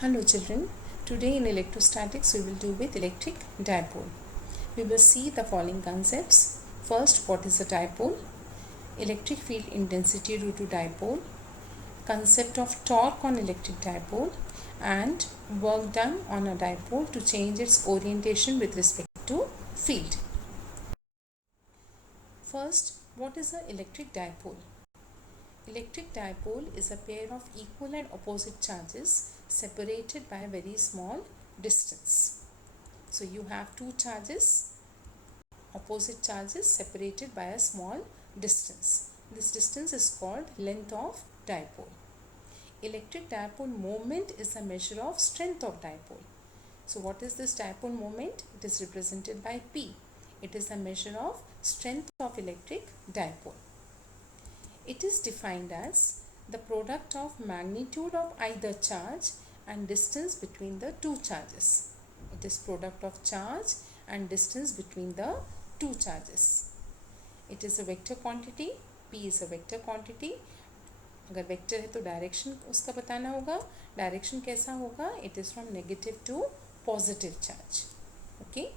Hello children, today in electrostatics we will do with electric dipole. We will see the following concepts. First, what is a dipole? Electric field intensity due to dipole, concept of torque on electric dipole, and work done on a dipole to change its orientation with respect to field. First, what is an electric dipole? Electric dipole is a pair of equal and opposite charges separated by a very small distance. So you have two charges, opposite charges separated by a small distance. This distance is called length of dipole. Electric dipole moment is a measure of strength of dipole. So what is this dipole moment? It is represented by P. It is a measure of strength of electric dipole. It is defined as the product of magnitude of either charge and distance between the two charges. It is product of charge and distance between the two charges. It is a vector quantity. P is a vector quantity. अगर vector है तो direction उसका बताना होगा. Direction कैसा होगा? It is from negative to positive charge. Okay.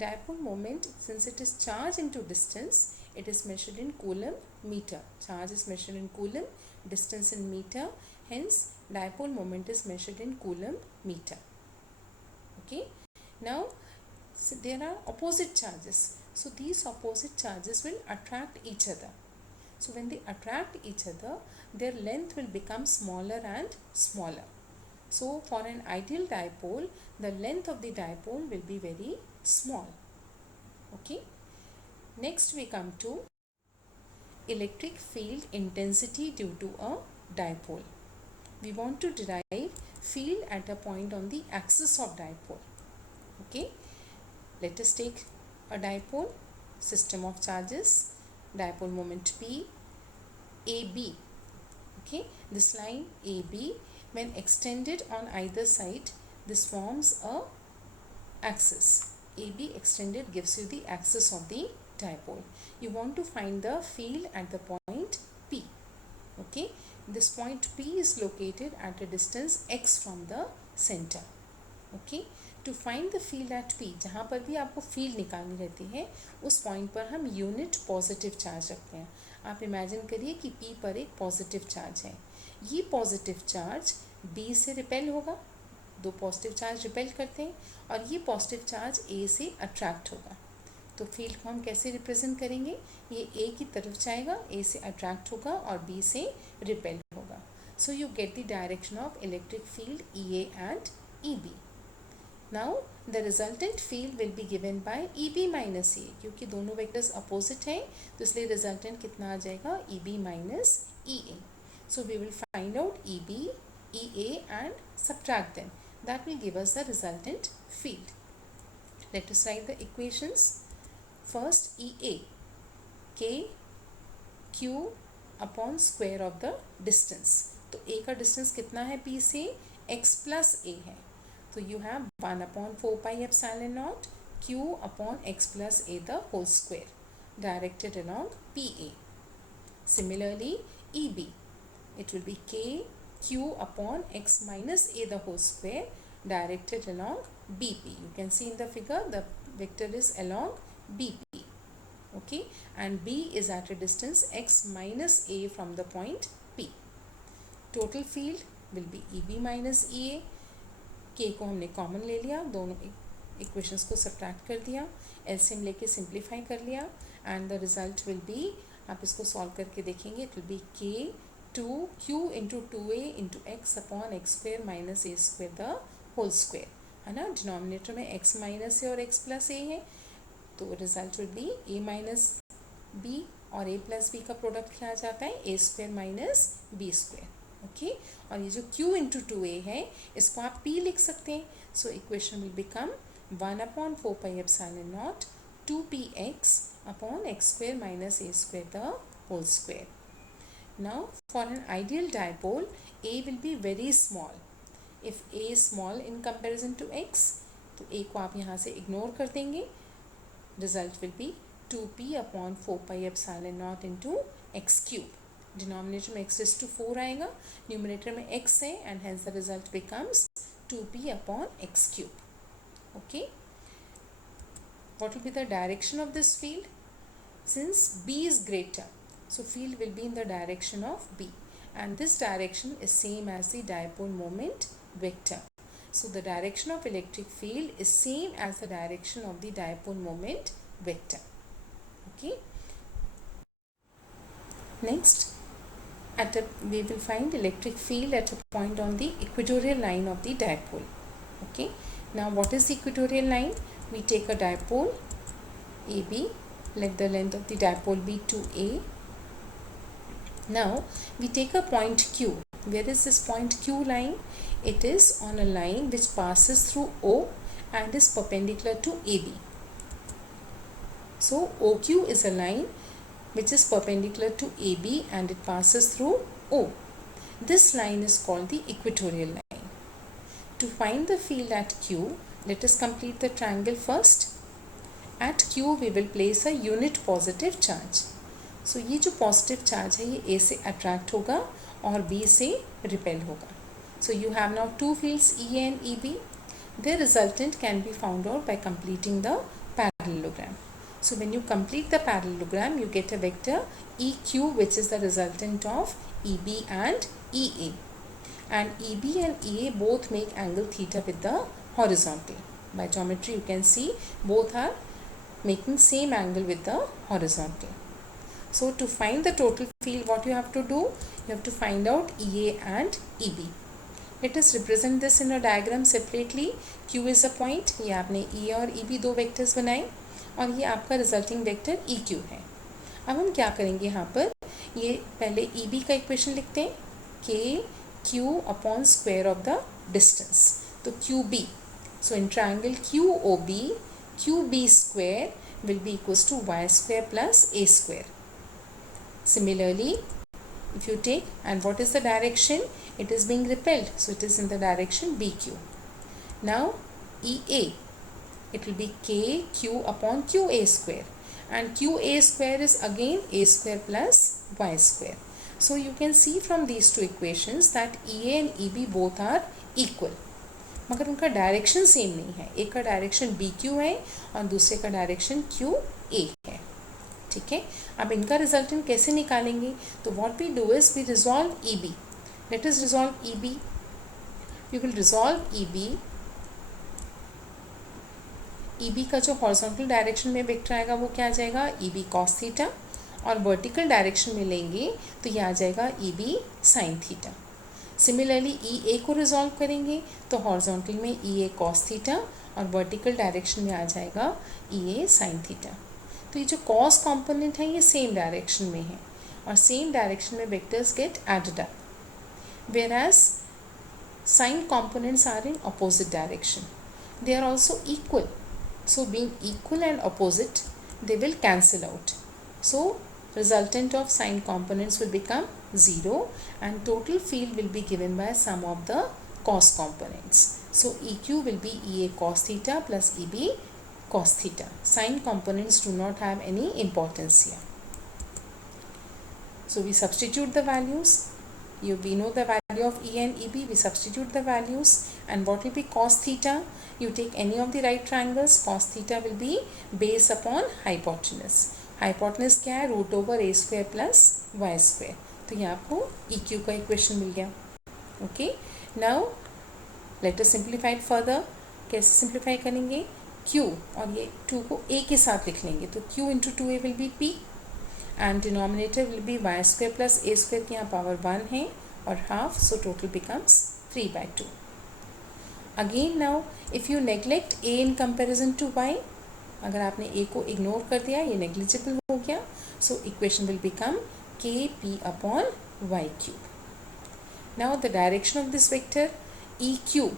Dipole moment, since it is charge into distance, it is measured in coulomb meter. Charge is measured in coulomb, distance in meter. Hence, dipole moment is measured in coulomb meter. Okay. Now, so there are opposite charges. So these opposite charges will attract each other. So when they attract each other, their length will become smaller and smaller. So for an ideal dipole, the length of the dipole will be very small. Okay. Next we come to electric field intensity due to a dipole. We want to derive field at a point on the axis of dipole. Okay. Let us take a dipole, system of charges, dipole moment P, AB. Okay. This line AB, when extended on either side, this forms a axis. AB extended gives you the axis of the dipole. You want to find the field at the point P. Okay. This point P is located at a distance x from the center. Okay. To find the field at P, जहाँ पर भी आपको field निकालनी रहती है, उस point पर हम unit positive charge रखते हैं. आप imagine करिए कि P पर एक positive charge है. ये positive charge B से repel होगा, दो पॉजिटिव चार्ज रिपेल करते हैं, और ये पॉजिटिव चार्ज ए से अट्रैक्ट होगा. तो फील्ड को हम कैसे रिप्रेजेंट करेंगे? ये ए की तरफ जाएगा, ए से अट्रैक्ट होगा और बी से रिपेल होगा. So you get the direction of electric field E A and E B. Now the resultant field will be given by E B minus A. क्योंकि दोनों वेक्टर्स अपोजिट हैं तो इसलिए रिजल्टेंट कितना आ जाएगा? E B minus E A. So we will find out E B, E A and subtract them. That will give us the resultant field. Let us write the equations. First, EA, K Q upon square of the distance. तो A का distance कितना है P से? X plus A है. तो you have 1 upon 4 pi epsilon naught Q upon X plus A the whole square directed along PA. Similarly, EB, it will be K Q upon X minus A the whole square directed along BP. You can see in the figure the vector is along BP. Okay, and B is at a distance X minus A from the point P. Total field will be EB minus EA. K को हमने common ले लिया, दोनों equations को subtract कर दिया, LCM लेके simplify कर लिया, and the result will be, आप इसको सॉल्व करके देखेंगे, it will be K 2Q into 2A into X upon X square minus A square the whole square. है ना. डिनोमिनेटर में X माइनस है और X प्लस A है, तो result will be A minus B, और A प्लस B का product क्या आ जाता है? A square minus B square. Okay. और ये जो Q इंटू 2A है, इसको आप P लिख सकते हैं. So equation will become 1 upon 4 pi epsilon not 2px upon x square minus A square the whole square. Now for an ideal dipole, A will be very small. If A is small in comparison to X, तो A को आप यहाँ से ignore कर देंगे. Result will be 2p upon 4 pi epsilon naught into x cube. Denominator में x raised to 4 आएगा, numerator में x है, and hence the result becomes 2p upon x cube. Okay, what will be the direction of this field? Since B is greater, so field will be in the direction of B, and this direction is same as the dipole moment vector. So the direction of electric field is same as the direction of the dipole moment vector. Okay. Next, we will find electric field at a point on the equatorial line of the dipole. Okay. Now what is the equatorial line? We take a dipole AB. Let the length of the dipole be 2a. Now we take a point Q. Where is this point Q lying? It is on a line which passes through O and is perpendicular to AB. So OQ is a line which is perpendicular to AB and it passes through O. This line is called the equatorial line. To find the field at Q, let us complete the triangle first. At Q we will place a unit positive charge. So ये जो positive charge है ये A से attract होगा और B से repel होगा. So you have now two fields EA and EB. Their resultant can be found out by completing the parallelogram. So when you complete the parallelogram, you get a vector EQ, which is the resultant of EB and EA. And EB and EA both make angle theta with the horizontal. By geometry you can see both are making same angle with the horizontal. So to find the total field, what you have to do? You have to find out EA and EB. Let us represent this in a diagram separately. Q is a point. ये आपने EA और EB दो vectors बनाए और ये आपका resulting vector EQ है. अब हम क्या करेंगे यहाँ पर? ये पहले EB का इक्वेशन लिखते हैं, KQ upon square of the distance. तो QB. So in triangle QOB, QB square will be equals to y square plus a square. Similarly, if you take, and what is the direction? It is being repelled, so it is in the direction BQ. Now EA, it will be KQ upon QA square, and QA square is again a square plus y square. So you can see from these two equations that EA and EB both are equal, मगर उनका direction same नहीं है. एक का direction BQ है और दूसरे का डायरेक्शन QA है. ठीक है. अब इनका रिजल्टेंट कैसे निकालेंगे? तो what we do is we resolve EB. Let us resolve EB. You will resolve EB का जो हॉरिजॉन्टल डायरेक्शन में वेक्टर आएगा वो क्या आ जाएगा? EB cos थीटा, और वर्टिकल डायरेक्शन में लेंगे तो ये आ जाएगा EB sin theta. Similarly EA को रिजॉल्व करेंगे तो हॉरिजॉन्टल में EA cos थीटा और वर्टिकल डायरेक्शन में आ जाएगा EA sin थीटा. तो ये जो cos कंपोनेंट है ये सेम डायरेक्शन में है और सेम डायरेक्शन में vectors get added up, whereas sin components are in opposite direction. They are also equal. So being equal and opposite, they will cancel out. So resultant of sin components will become 0 and total field will be given by sum of the cos components. So EQ will be EA cos theta plus EB cos theta. Sin components do not have any importance here. So we substitute the values. We know the value of E and EB. We substitute the values, and what will be cos theta? You take any of the right triangles. Cos theta will be base upon hypotenuse. Hypotenuse क्या है? Root over a square plus y square. तो ये आपको EQ का equation मिल गया. Okay. Now let us simplify further. कैसे simplify करेंगे? Q और ये 2 को a के साथ लिख लेंगे तो Q into 2a will be P and denominator will be y square plus a square की यहाँ पावर 1 है और half, so total becomes 3/2. Again now if you neglect a in comparison to y, अगर आपने a को ignore कर दिया ये negligible हो गया, so equation will become kp upon y cube. Now the direction of this vector EQ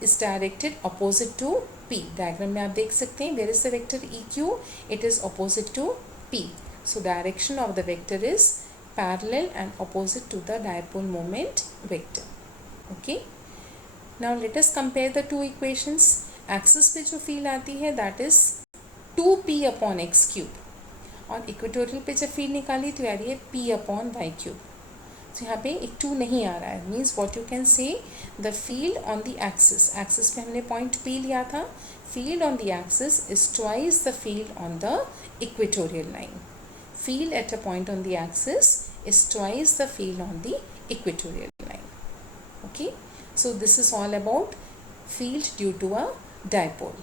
is directed opposite to P. Diagram में आप देख सकते हैं where is the vector EQ? It is opposite to P. So direction of the vector is parallel and opposite to the dipole moment vector. Okay. Now let us compare the two equations. Axis पे जो field आती है that is 2p upon x cube और equatorial पे जब field निकाली तो आ रही है p upon y cube. तो यहाँ पे एक 2 नहीं आ रहा है, means what you can say the field on the axis, axis पे हमने पॉइंट P लिया था, field on the axis is twice the field on the equatorial line. Field at a point on the axis is twice the field on the equatorial line. Okay, so this is all about field due to a dipole.